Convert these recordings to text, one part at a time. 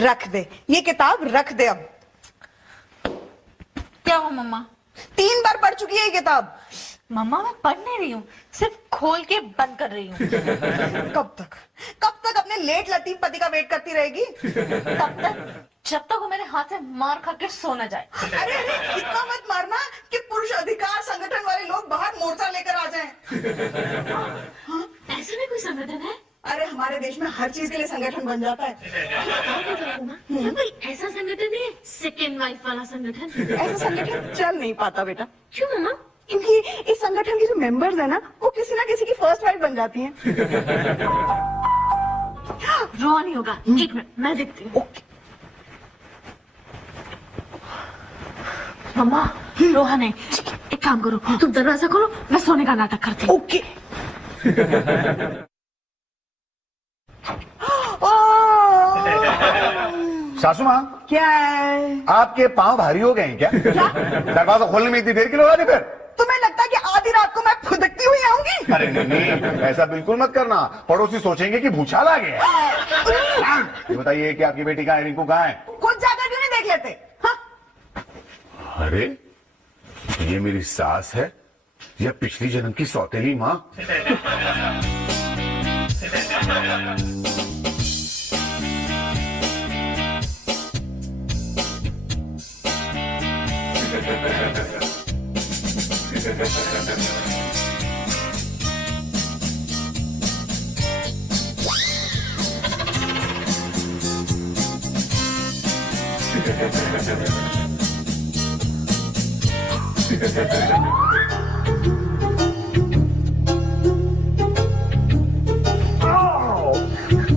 रख दे ये किताब, रख दे अब। क्या हो मम्मा? 3 बार पढ़ चुकी है ये किताब। मम्मा मैं पढ़ नहीं रही हूँ, सिर्फ खोल के बंद कर रही हूँ। कब तक अपने लेट लतीफ पति का वेट करती रहेगी? तब तक जब तक वो मेरे हाथ से मार खा के सो न जाए। अरे इतना मत मारना कि पुरुष अधिकार संगठन वाले लोग बाहर मोर्चा लेकर आ जाएं। ऐसा भी कोई संगठन है? अरे हमारे देश में हर चीज के लिए संगठन बन जाता है। क्या कोई ऐसा संगठन है, सेकेंड वाइफ वाला संगठन? ऐसा संगठन चल नहीं पाता बेटा। क्यों मम्मा? क्योंकि इस संगठन के जो मेंबर्स है ना, वो किसी ना किसी की फर्स्ट वाइफ बन जाती हैं। रोहन ही होगा। 1 मिनट मैं देखती हूँ। मम्मा रोहन है। एक काम करो, तुम दरवाजा खोलो, मैं सोने का नाटक करती हूँ। ओके। सासू माँ, क्या है? आपके पांव भारी हो गए हैं क्या? दरवाजा खोलने में इतनी देर क्यों लगा दी? फिर तुम्हें लगता है कि आधी रात को मैं फुदकती हुई आऊंगी? अरे नहीं, ऐसा बिल्कुल मत करना, पड़ोसी सोचेंगे कि भूचाल आ गया। ये बताइए कि आपकी बेटी कहाँ है, रिंकू कहाँ है? खुद जाकर क्यों नहीं देख लेते? हाँ? अरे ये मेरी सास है या पिछली जन्म की सौतेली माँ?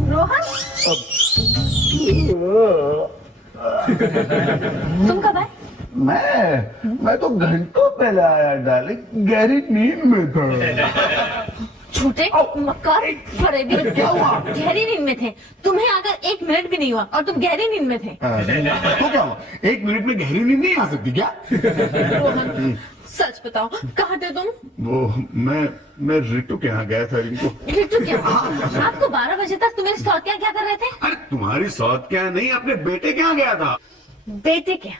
रोहन तुम कब आए? मैं तो घंटों पहले आया डार्लिंग, गहरी नींद में था। झूठे मक्कार, बड़े भी। क्या हुआ? गहरी नींद में थे। तुम्हें आकर 1 मिनट भी नहीं हुआ और तुम गहरी नींद में थे। तो क्या हुआ? 1 मिनट में गहरी नींद नहीं आ सकती क्या? रोहन सच बताओ, कहाँ थे तुम? वो मैं रितु के यहाँ गया था। रिंकू, रितु क्या? रात को 12 बजे तक तुम मेरी सौतिया क्या कर रहे थे? अरे तुम्हारी सौत क्या नहीं, अपने बेटे के यहाँ गया था। बेटे क्या?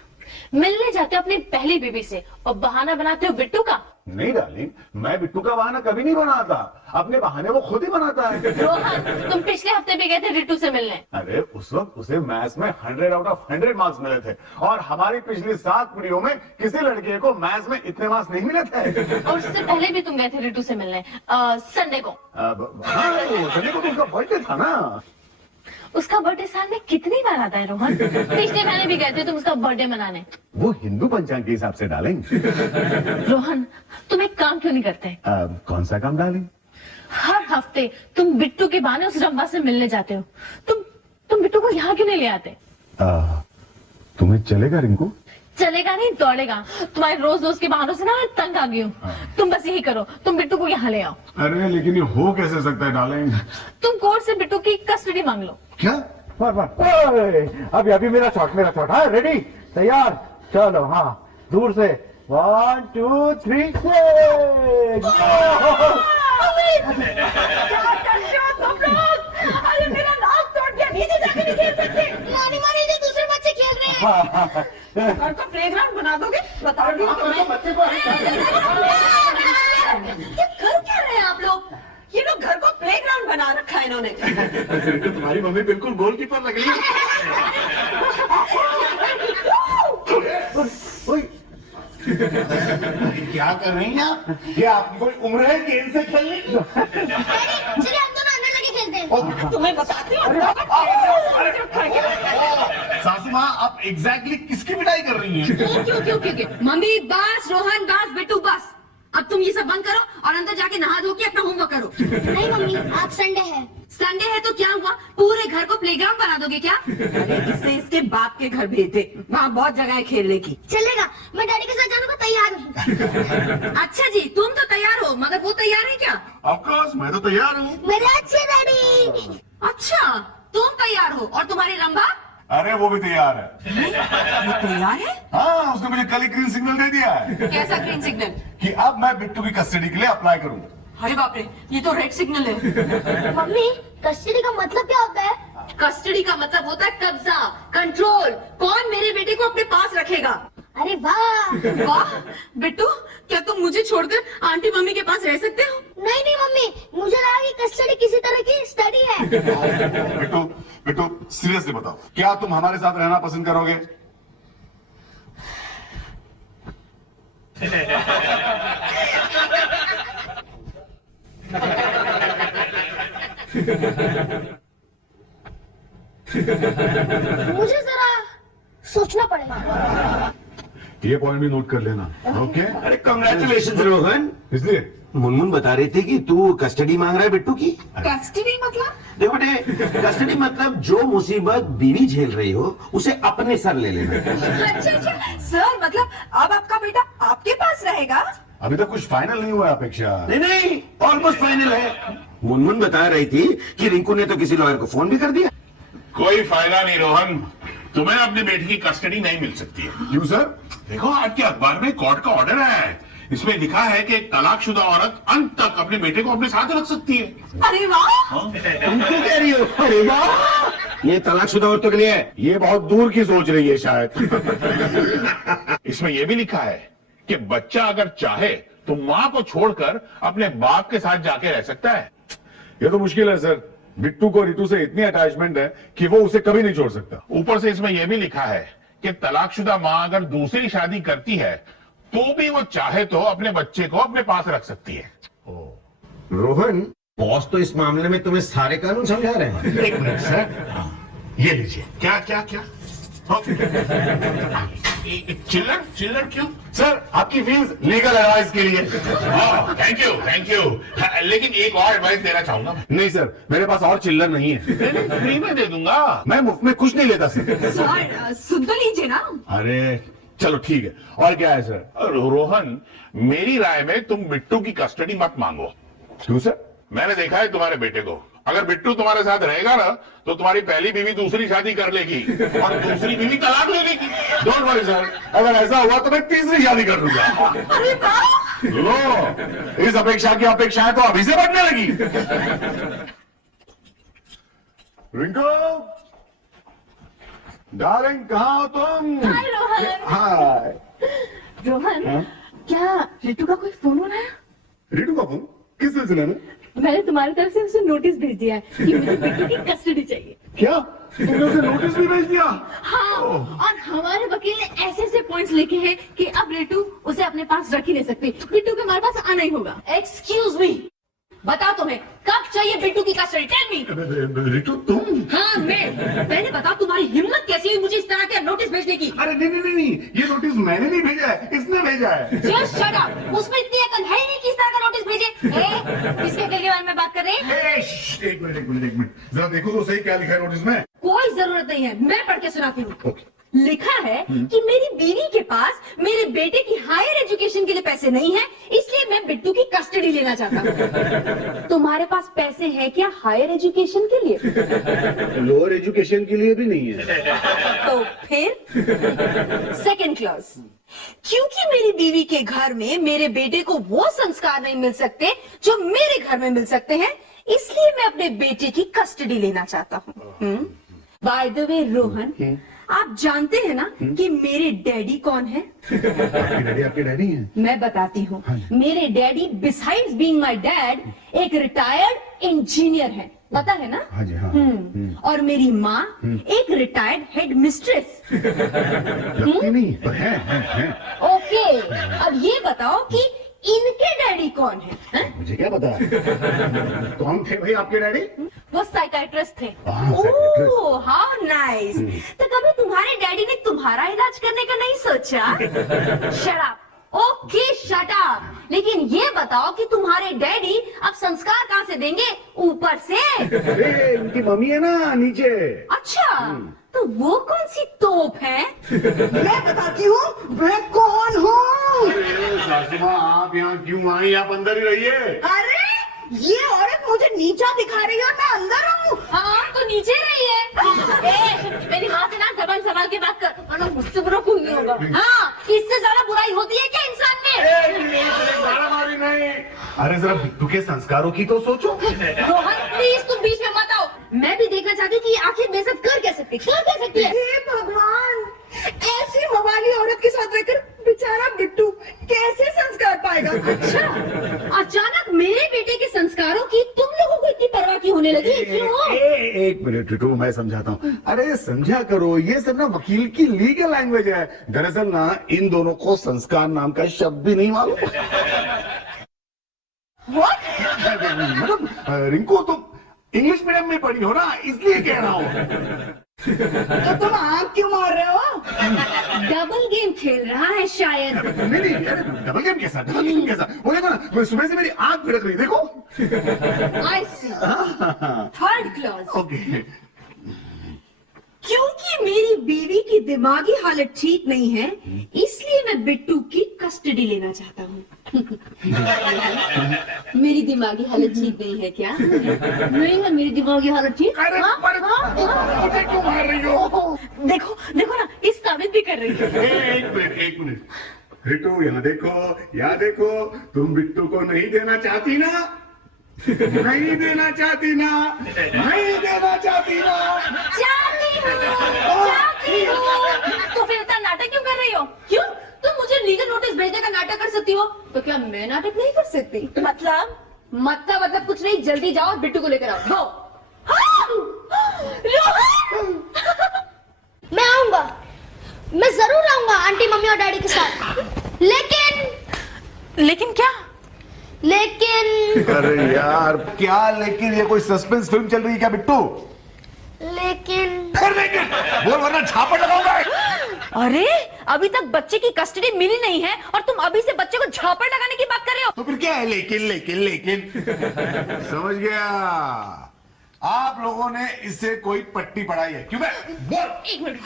मिलने जाते हो अपनी पहली बीबी से और बहाना बनाते हो बिट्टू का। नहीं डार्लिंग, मैं बिट्टू का बहाना कभी नहीं बनाता, अपने बहाने वो खुद ही बनाता है। रोहन तुम पिछले हफ्ते भी गए थे रितु से मिलने। अरे उस वक्त उसे मैथ्स में 100 आउट ऑफ 100 मार्क्स मिले थे और हमारी पिछली 7 पीढ़ियों में किसी लड़के को मैथ्स में इतने मार्क्स नहीं मिले थे। और उससे पहले भी तुम गए थे रितु से मिलने संडे को। संडे को तो उसका बर्थडे था ना। उसका बर्थडे साल में कितनी बार आता है रोहन? पिछले महीने भी गए थे तुम उसका बर्थडे मनाने। वो हिंदू पंचांग के हिसाब से डालेंगे। रोहन तुम एक काम क्यों नहीं करते? कौन सा काम डालेंगे? हर हफ्ते तुम बिट्टू के बहाने उस रंबा से मिलने जाते हो। तुम बिट्टू को यहाँ क्यों नहीं ले आते? तुम्हें चलेगा रिंकू? चलेगा नहीं, दौड़ेगा। तुम्हारे रोज रोज के बहानों से ना मैं तंग आ गई हूँ। तुम बस यही करो, तुम बिट्टू को यहाँ ले आओ। अरे लेकिन ये हो कैसे सकता है डालेंगे? तुम कोर्ट से बिट्टू की कस्टडी मांग लो। क्या? अभी मेरा शॉट हाँ, रेडी, तैयार, चलो। हाँ, दूर से 1 2 3 अरे मेरा नाक टूट गया, नीचे जाके नहीं खेल सकते। मानी जो दूसरे बच्चे खेल रहे हैं। घर का प्लेग्राउंड बना दोगे? बता दो बच्चे को ये कर क्या रहे हैं आप लोग? ये लोग घर को प्लेग्राउंड बना रखा है इन्होंने। तुम्हारी मम्मी बिल्कुल गोलकीपर लग रही है। क्या कर रही हैं आप? ये आपकी कोई उम्र है गेंद से खेलने की? चलिए हम दोनों अंदर लगे खेलते हैं। तुम्हें बताती हूँ। सासू माँ, आप एग्जैक्टली किसकी पिटाई कर रही हैं? क्यों? मम्मी बस, रोहन बस, बिट्टू बस। अब तुम ये सब बंद करो और अंदर जाके नहा धो के अपना होमवर्क करो। नहीं मम्मी, आज संडे है। संडे है तो क्या हुआ? पूरे घर को प्लेग्राउंड बना दोगे क्या? अरे इससे इसके बाप के घर भेज दे, वहाँ बहुत जगह है खेलने की। चलेगा, मैं डैडी के साथ जाने को तैयार हूँ। अच्छा जी, तुम तो तैयार हो मगर वो तैयार है क्या? ऑफ कोर्स, मैं तो तैयार हूँ। मेरे अच्छे डैडी। अच्छा, तुम तैयार हो और तुम्हारी रंभा? अरे वो भी तैयार है। वो तैयार है? हाँ, उसने मुझे कल ही ग्रीन सिग्नल दे दिया है कैसा ग्रीन सिग्नल? कि अब मैं बिट्टू की कस्टडी के लिए अप्लाई करूँ। अरे बाप रे, ये तो रेड सिग्नल है। मम्मी कस्टडी का मतलब क्या होता है? कस्टडी का मतलब होता है कब्जा, कंट्रोल। कौन मेरे बेटे को अपने पास रखेगा? अरे वाह। वाह बिट्टू, क्या तुम मुझे छोड़कर आंटी मम्मी के पास रह सकते हो? नहीं नहीं मम्मी, मुझे लगा कि कस्टडी किसी तरह की स्टडी है। बिट्टू बिट्टू सीरियसली बताओ, क्या तुम हमारे साथ रहना पसंद करोगे? मुझे जरा सोचना पड़ेगा। ये पॉइंट भी नोट कर लेना। ओके। अरे कांग्रेचुलेशन रोहन। इसलिए मुनमुन बता रही थी कि तू कस्टडी मांग रहा है बिट्टू की। कस्टडी मतलब? देखो बेटे, कस्टडी मतलब जो मुसीबत बीवी झेल रही हो उसे अपने सर ले लेना। अच्छा अच्छा सर, मतलब अब आपका बेटा आपके पास रहेगा? अभी तक कुछ फाइनल नहीं हुआ अपेक्षा। नहीं नहीं, ऑलमोस्ट फाइनल है। मुनमुन बता रही थी कि रिंकू ने तो किसी लॉयर को फोन भी कर दिया। कोई फायदा नहीं रोहन, तुम्हें अपनी बेटी की कस्टडी नहीं मिल सकती है। क्यों सर? देखो आज के अखबार में कोर्ट का ऑर्डर है, इसमें लिखा है कि एक तलाकशुदा औरत अंत तक अपने बेटे को अपने साथ रख सकती है। अरे वाह। तुम क्यों कह रही हो? अरे वाह, ये तलाकशुदा औरतों के लिए है। ये बहुत दूर की सोच रही है शायद। इसमें यह भी लिखा है कि बच्चा अगर चाहे तो माँ को छोड़कर अपने बाप के साथ जाके रह सकता है। ये तो मुश्किल है सर, बिट्टू को रितु से इतनी अटैचमेंट है कि वो उसे कभी नहीं छोड़ सकता। ऊपर से इसमें यह भी लिखा है कि तलाकशुदा माँ अगर दूसरी शादी करती है तो भी वो चाहे तो अपने बच्चे को अपने पास रख सकती है। रोहन, बॉस तो इस मामले में तुम्हें सारे कानून समझा रहे हैं। एक मिनट सर, ये लीजिए। क्या क्या क्या? चिल्लर चिल्लर क्यों? सर आपकी फीस लीगल एडवाइस के लिए। Thank you thank you. लेकिन एक और एडवाइस देना चाहूंगा। नहीं सर, मेरे पास और चिल्लर नहीं है। फ्री में दे दूंगा। मैं मुफ्त में कुछ नहीं लेता सर। सर सुन तो लीजिए ना। अरे चलो ठीक है, और क्या है सर? रोहन, मेरी राय में तुम बिट्टू की कस्टडी मत मांगो। क्यों सर? मैंने देखा है तुम्हारे बेटे को, अगर बिट्टू तुम्हारे साथ रहेगा ना तो तुम्हारी पहली बीवी दूसरी शादी कर लेगी और दूसरी बीवी तलाक ले लेगी। डोंट वरी सर, अगर ऐसा हुआ तो मैं तीसरी शादी कर लूंगा। अरे वाह। लो, इस अपेक्षा की अपेक्षाएं तो अभी से बढ़ने लगी। रिंकू डार्लिंग, कहाँ हो तुम? हाय रोहन। हाय। रोहन, क्या रितु का कोई फोन हो रहा है? रितु का फोन? किस सिलसिले में? मैंने तुम्हारी तरफ से उसे नोटिस भेज दिया है कि मुझे बिट्टू की कस्टडी चाहिए। क्या तुमने उसे नोटिस भी भेज दिया? हाँ, और हमारे वकील ने ऐसे ऐसे पॉइंट्स लिखे हैं कि अब रितु उसे अपने पास रख ही नहीं सकती। बिट्टू के हमारे पास आना ही होगा। एक्सक्यूज मी, बताओ तुम्हें कब चाहिए बिट्टू की कस्टडी? Tell me. रितु तुम? हाँ मैं। पहले बताओ तुम्हारी हिम्मत कैसी हुई मुझे इस तरह के नोटिस भेजने की? अरे नहीं नहीं नहीं, ये नोटिस मैंने नहीं भेजा है, इसने भेजा है। Just shut up. उसमें इतनी अकल है ही नहीं कि इस तरह का नोटिस भेजे। किसके अकल के बारे में बात कर रहे हैं? एक मिनट, जरा देखो तो सही क्या लिखा है नोटिस में। कोई जरूरत नहीं है, मैं पढ़ के सुनाती हूँ। लिखा है कि मेरी बीवी के पास मेरे बेटे की हायर एजुकेशन के लिए पैसे नहीं है, इसलिए मैं बिट्टू की कस्टडी लेना चाहता हूँ। तुम्हारे पास पैसे हैं क्या हायर एजुकेशन के लिए? लोअर एजुकेशन के लिए भी नहीं है। तो फिर सेकंड क्लॉज, क्योंकि मेरी बीवी के घर में मेरे बेटे को वो संस्कार नहीं मिल सकते जो मेरे घर में मिल सकते हैं, इसलिए मैं अपने बेटे की कस्टडी लेना चाहता हूँ। बाय द वे रोहन, आप जानते हैं ना कि मेरे डैडी कौन है? आपके डैडी हैं? मैं बताती हूँ। मेरे daddy besides being my dad एक रिटायर्ड इंजीनियर है, पता है ना? हाँ जी, हाँ। और मेरी माँ एक रिटायर्ड हेड मिस्ट्रेस। लगती नहीं पर है। ओके, अब ये बताओ कि इनके डैडी कौन है? मुझे क्या पता? कौन थे भाई आपके डैडी? वो साइकाइट्रिस्ट थे। psychiatrist। Oh how nice. तो कभी तुम्हारे डैडी ने तुम्हारा इलाज करने का नहीं सोचा? Shut up. Okay shut up. लेकिन ये बताओ कि तुम्हारे डैडी अब संस्कार कहाँ से देंगे? ऊपर से? अरे उनकी मम्मी है ना नीचे। अच्छा, तो वो कौन सी तोप है? मैं बताती हूँ मैं कौन हूँ। अरे सासू माँ, आप यहाँ क्यों आई? आप अंदर ही रहिए। अरे ये औरत मुझे नीचा दिखा रही है, मैं अंदर हूँ। हाँ तो नीचे रही है। मेरी माँ से ना जबान संभाल के बात कर, वरना मुझसे बुरा कोई नहीं होगा। हाँ, इससे ज्यादा बुराई होती है क्या इंसान में? अरे जरा बिट्टू के संस्कारों की तो सोचो। रोहन प्लीज तुम बीच में मत आओ। मैं भी देखना चाहती कि आखिर मेरे साथ कर सकती है। हे भगवान, ऐसी मवाली औरत के साथ रहकर बेचारा बिट्टू कैसे संस्कार पाएगा? अच्छा, अचानक मेरे बेटे के संस्कारों की तुम लोगों को इतनी परवाह क्यों होने लगी? क्यों? एक मिनट रिटू, मैं समझाता हूँ। अरे समझा करो, ये सब ना वकील की लीगल लैंग्वेज है। दरअसल ना इन दोनों को संस्कार नाम का शब्द भी नहीं मालूम। मतलब रिंकू, तुम इंग्लिश मीडियम में पढ़ी हो ना, इसलिए कह रहा हूँ। तो तुम आंख क्यों मार रहे हो? डबल गेम खेल रहा है शायद। नहीं, अरे डबल गेम कैसा? वो देखो ना, सुबह से मेरी आंख भिड़क रही, देखो। I see. Third clause. Okay. क्योंकि मेरी बीवी की दिमागी हालत ठीक नहीं है, इसलिए मैं बिट्टू की कस्टडी लेना चाहता हूँ। मेरी दिमागी हालत ठीक नहीं है क्या? नहीं है मेरी दिमागी हालत ठीक। अरे मुझे क्यों मार रही हो? देखो देखो ना, इस साबित भी कर रही है। एक मिनट रिटू, यहाँ देखो, तुम बिट्टू को नहीं देना चाहती ना? नहीं देना चाहती ना? चाहती हूँ। तो फिर इतना नाटक क्यों कर रही हो? क्यों? तुम मुझे लीगल नोटिस भेजने का नाटक कर सकती हो, तो क्या मैं नाटक नहीं कर सकती? मतलब कुछ नहीं, जल्दी जाओ और बिट्टू को लेकर आओ। गो। मैं आऊंगा, मैं जरूर आऊंगा आंटी, मम्मी और डैडी के साथ। लेकिन क्या? अरे यार क्या लेकिन? ये कोई सस्पेंस फिल्म चल रही है क्या बिट्टू? लेकिन बोल वरना झापड़ लगाऊंगा। अरे अभी तक बच्चे की कस्टडी मिली नहीं है और तुम अभी से बच्चे को झापड़ लगाने की बात कर रहे हो? तो फिर क्या है लेकिन? समझ गया, आप लोगों ने इससे कोई पट्टी पढ़ाई है क्यों? बोल। एक मिनट,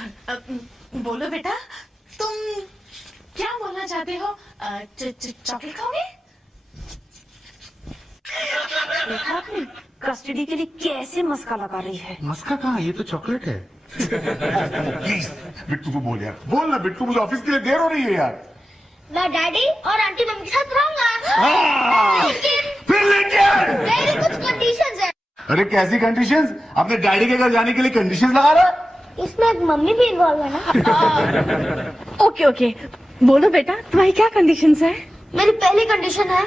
बोलो बेटा, तुम क्या बोलना चाहते हो? चॉकलेट खाओगे? देखा आपने कस्टडी के लिए कैसे मस्का लगा रही है? मस्का कहाँ? ये तो चॉकलेट है। प्लीज बिट्टू को बोल यार, बोल ना बिट्टू, मुझे ऑफिस के लिए देर हो रही है यार। मैं डैडी और आंटी मम्मी के साथ रहूंगा। लेकिन मेरी कुछ कंडीशंस है। अरे कैसी कंडीशंस? अपने डैडी के घर जाने के लिए कंडीशंस लगा रहा है? इसमें एक मम्मी भी इन्वॉल्व है ना। ओके, बोलो बेटा, तुम्हारी क्या कंडीशंस है? मेरी पहली कंडीशन है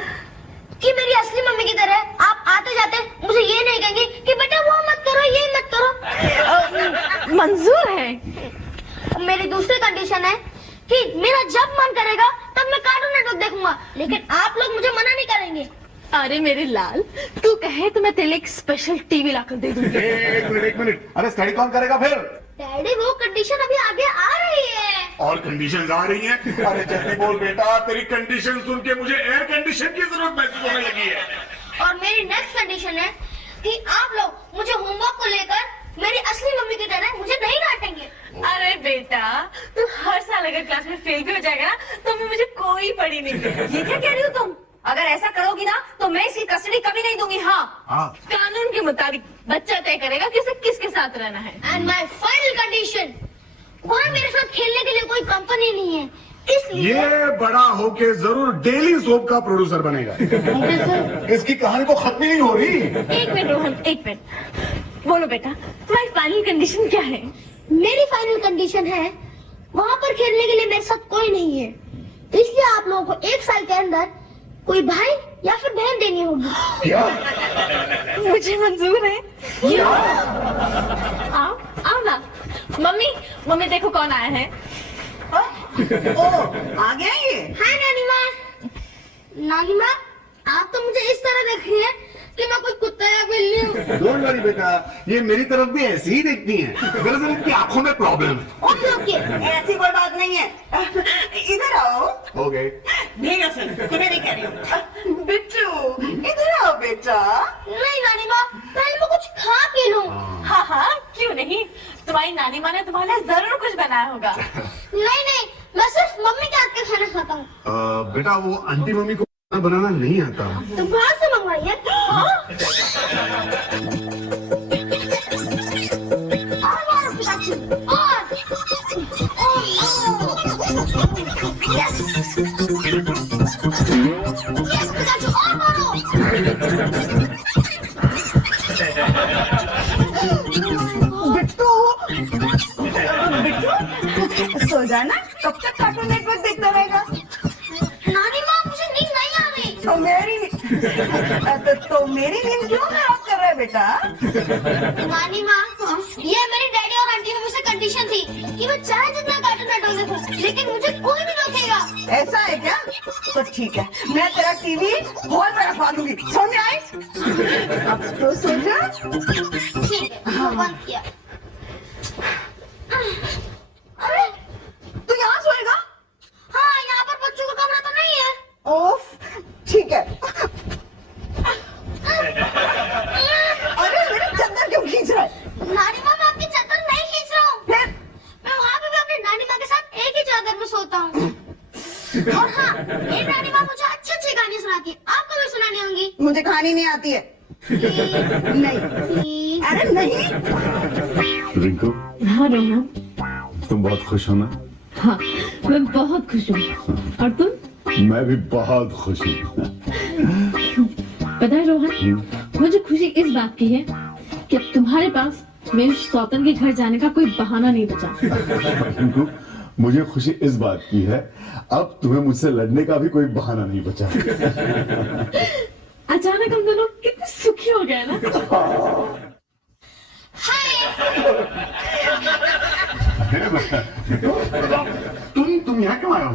कि मेरी असली मम्मी की तरह आप आते जाते मुझे ये नहीं कहेंगे कि बेटा वो मत करो, ये मत करो। मंजूर है। मेरी दूसरी कंडीशन है कि मेरा जब मन करेगा तब मैं कार्टून नेटवर्क देखूंगा, लेकिन आप लोग मुझे मना नहीं करेंगे। अरे मेरे लाल, तू कहे तो मैं तेरे लिए एक स्पेशल टीवी लाकर दे दूंगी। एक मिनट, अरे स्टडी कौन करेगा फिर? डैडी वो कंडीशन अभी आगे आ रही है। और कंडीशंस आ रही हैं? अरे जल्दी बोल बेटा, तेरी कंडीशन सुन के मुझे एयर कंडीशन की जरूरत महसूस होने लगी है। और मेरी नेक्स्ट कंडीशन है कि आप लोग मुझे होमवर्क को लेकर मेरी असली मम्मी की तरह मुझे नहीं डांटेंगे। अरे बेटा, तू हर साल अगर क्लास में फेल भी हो जाएगा ना, तो भी मुझे कोई पड़ी नहीं है। ये क्या कह रही हो तुम? अगर ऐसा करोगी ना तो मैं इसकी कस्टडी कभी नहीं दूंगी। हाँ, कानून के मुताबिक बच्चा तय करेगा कि उसे किसके साथ रहना है। एंड माय फाइनल कंडीशन, वहाँ मेरे साथ खेलने के लिए कोई कंपनी नहीं है, इसलिए ये बड़ा होके जरूर डेली सोप का प्रोड्यूसर बनेगा। इसकी कहानी को खत्म ही नहीं हो रही। एक मिनट रोहन, एक मिनट। बोलो बेटा, तुम्हारी फाइनल कंडीशन क्या है? मेरी फाइनल कंडीशन है वहाँ पर खेलने के लिए मेरे साथ कोई नहीं है, इसलिए आप लोगों को 1 साल के अंदर कोई भाई या फिर बहन देनी होगी। क्या? मुझे मंजूर है। आओ ना। मम्मी देखो कौन आया है। ओ, आ गया ये? हाय नानी माँ। नानी माँ, आप तो मुझे इस तरह देख रही है कि मैं कोई कुत्ता या बिल्ली हूँ। डोंट वरी बेटा, ये मेरी तरफ भी ऐसी ही देखती है। दरअसल इनकी आंखों में प्रॉब्लम है। ओके, ऐसी कोई बात नहीं है। इधर आओ। हो गए। नहीं सुन, तुम्हें नहीं कह रही हूँ। बिट्टू इधर आओ बेटा। नहीं नानी माँ, पहले मैं कुछ खा पी लूँ। हाँ, क्यों नहीं? तुम्हारी नानी माँ ने तुम्हारे लिए जरूर कुछ बनाया होगा। नहीं, मैं सिर्फ मम्मी के हाथ का खाना खाता हूँ। बेटा वो आंटी मम्मी को खाना बनाना नहीं आता। तुम बाहर से मंगवाइए। और पिताजी, और यस पिताजी, और मारो। सो जाना, कब तक कार्टून नेटवर्क देखता रहेगा? नानी माँ मुझे नींद नहीं आ रही। तो मेरी नींद क्यों खराब कर रहा है बेटा? नानी माँ, ये मेरी डैडी और आंटी ने मुझसे कंडीशन थी कि मैं चाहे जितना कार्टून नेटवर्क देखूं, लेकिन मुझे कोई नहीं रोकेगा। ऐसा है क्या? तो ठीक है, मैं तेरा टीवी हॉल में रखवा दूंगी। समझ में आई? अब तो सो जा। ठीक है, हाँ। बंद किया। अरे तू यहाँ सोएगा? हाँ, यहाँ पर बच्चों का कमरा तो नहीं है। ओफ, ठीक है। अरे मेरी चद्दर क्यों खींच रहा है? नानी माँ, मैं आपकी चादर नहीं खींच रहा हूँ। फिर मैं वहाँ पे भी अपनी नानी माँ के साथ एक ही चादर में सोता हूँ। और हाँ, मेरी नानी माँ मुझे अच्छे अच्छे गाने सुनाती है। आपको भी सुनानी होंगी। मुझे खानी नहीं आती है। नहीं, अरे नहीं। रिंकू, हाँ रोहन। तुम बहुत खुश हो ना? हाँ, मैं बहुत खुश हूँ। और तुम? मैं भी बहुत खुश हूँ। पता है रोहन, मुझे खुशी इस बात की है कि अब तुम्हारे पास मेरे सौतन के घर जाने का कोई बहाना नहीं बचा। रिंकू, मुझे खुशी इस बात की है, अब तुम्हें मुझसे लड़ने का भी कोई बहाना नहीं बचा। अचानक हम दोनों कितने सुखी हो गए ना। तुम यहाँ क्यों आए हो?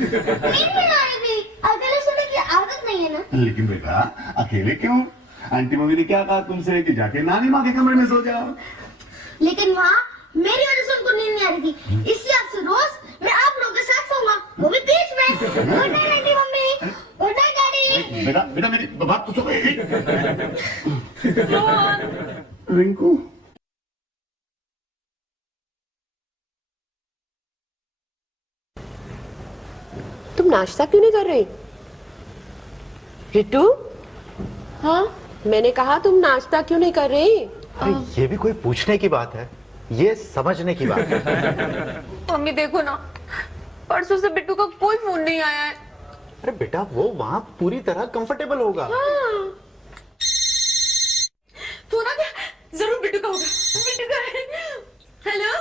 नींद नहीं आ रही थी। अकेले सोने की आदत नहीं है ना। लेकिन बेटा, अकेले क्यों? आंटी मम्मी ने क्या कहा तुमसे कि जाके नानी माँ के कमरे में सो जाओ? लेकिन वहाँ मेरी वजह से उनको नींद नहीं आ रही थी, इसलिए अब से रोज मैं आप लोगों के साथ सोऊंगा, वो भी बीच में। Good night aunty mummy, good night daddy. बेटा बेटा, मेरी बात तो सुनो। रिंकू, तुम नाश्ता क्यों नहीं कर रही? रितु, हाँ मैंने कहा तुम नाश्ता क्यों नहीं कर रही? अरे ये भी कोई पूछने की बात है? ये समझने की बात है। मम्मी देखो ना, परसों से बिट्टू का कोई फोन नहीं आया है। अरे बेटा, वो वहाँ पूरी तरह कंफर्टेबल होगा। हाँ। फोन आ गया, जरूर बिट्टू का होगा। बिट्टू का है। हेलो।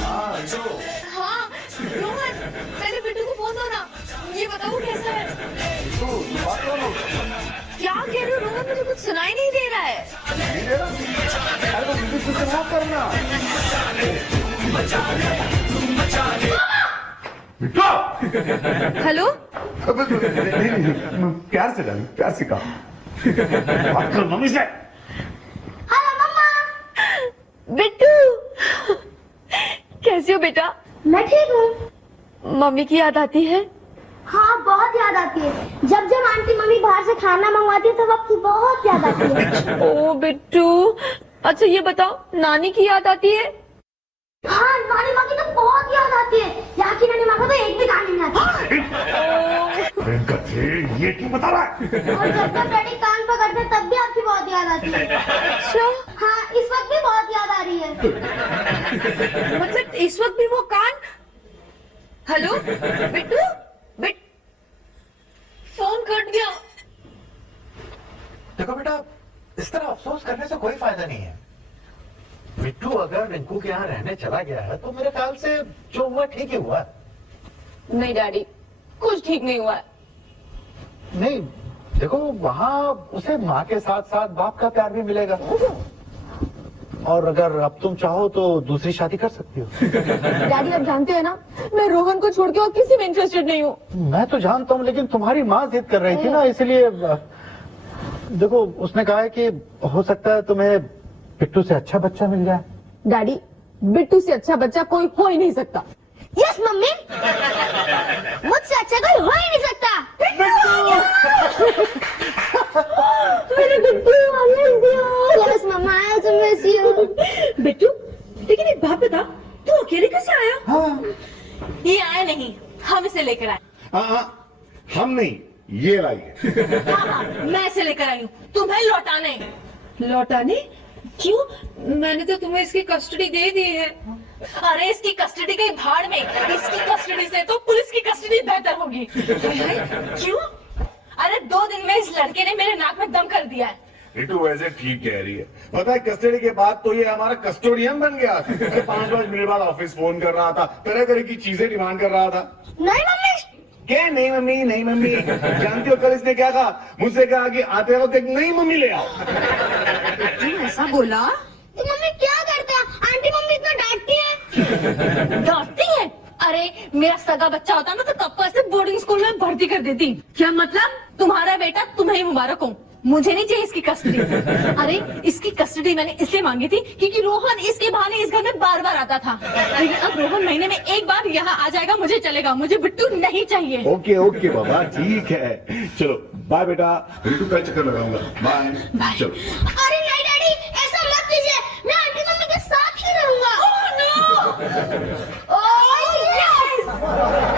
हाँ रोहन, पहले बिट्टू को फोन दो ना, ये बताओ कैसा है। क्या कह रहे हो रोहन, मुझे कुछ सुनाई नहीं दे रहा है। हेलो। प्यार से डाली, प्यार से कहा। बात करो मम्मी से। हेलो मम्मा। बिट्टू, कैसी हो बेटा? मैं ठीक हूँ। मम्मी की याद आती है? हाँ, बहुत याद आती है। जब जब आंटी मम्मी बाहर से खाना मंगवाती है तब आपकी बहुत याद आती है। ओ बिट्टू, अच्छा ये बताओ, नानी की याद आती है? हाँ, नानी माँ की तो बहुत याद आती है। यहाँ की नानी माँ को तो एक भी कहानी नहीं आती। ये क्यों बता रहा है? और जब जब डैडी कान पकड़ते तब भी आपकी बहुत याद आती है। अच्छा, हाँ, इस वक्त भी बहुत याद आ रही है। मतलब इस वक्त भी वो कान? हेलो बिट्टू, फोन कट गया। देखो बेटा, इस तरह अफसोस करने से कोई फायदा नहीं है। बिट्टू अगर रिंकू के यहाँ रहने चला गया है तो मेरे ख्याल से जो हुआ ठीक ही हुआ। नहीं डैडी, कुछ ठीक नहीं हुआ है। नहीं, देखो वहाँ उसे माँ के साथ साथ बाप का प्यार भी मिलेगा। और अगर अब तुम चाहो तो दूसरी शादी कर सकती हो। डैडी आप जानते हैं ना, मैं रोहन को छोड़ के और किसी में इंटरेस्टेड नहीं हूँ। मैं तो जानता हूँ, लेकिन तुम्हारी माँ जिद कर रही थी ना, इसलिए देखो उसने कहा है कि हो सकता है तुम्हें बिट्टू से अच्छा बच्चा मिल जाए। डैडी, बिट्टू से अच्छा बच्चा कोई हो ही नहीं सकता। यस मम्मी, मुझसे अच्छा कोई हो ही नहीं सकता। मेरे Bittu, yes mamma, I also miss you. Bittu, लेकिन एक बात बता, तू अकेले कैसे आया? हाँ। ये आया नहीं, हम इसे लेकर आए। हम नहीं, ये लाई है। हाँ, मैं इसे लेकर आई हूँ तुम्हें लौटाने। लौटाने? क्यों? मैंने तो तुम्हें इसकी कस्टडी दे दी है। अरे इसकी कस्टडी गई भाड़ में, इसकी कस्टडी से तो पुलिस की कस्टडी बेहतर होगी। क्यों? अरे 2 दिन में इस लड़के ने मेरे नाक में दम कर दिया है। रितु वैसे ठीक कह रही है। पता है कस्टडी के बाद तो ये हमारा कस्टोडियन बन गया। 5-5 मिनट बाद ऑफिस फोन कर रहा था, तरह तरह की चीजें डिमांड कर रहा था। नहीं मम्मी, क्या नहीं मम्मी नहीं मम्मी? जानती हो कल इसने क्या कहा? मुझसे कहा कि आते वक्त एक नई मम्मी ले आओ। ऐसा बोला? तो मम्मी क्या करते हैं? आंटी मम्मी इतना डांटती है। डरती है? अरे मेरा सगा बच्चा होता ना तो कब को ऐसे बोर्डिंग स्कूल में भर्ती कर देती। क्या मतलब? तुम्हारा बेटा तुम्हें मुबारक हो, मुझे नहीं चाहिए इसकी कस्टडी। अरे इसकी कस्टडी मैंने इसलिए मांगी थी क्योंकि रोहन इसके बहाने इस घर में बार बार आता था, लेकिन अब रोहन महीने में एक बार यहाँ आ जाएगा, मुझे चलेगा, मुझे बिट्टू नहीं चाहिए। ओके ओके बाबा ठीक है, चलो बाय बेटा, रितु का चक्कर लगाऊंगा, बाय। चलो। अरे नहीं डैडी, ऐसा मत कीजिए, मैं आंटी मम्मी के साथ ही रहूंगा। Oh, no! Oh yes.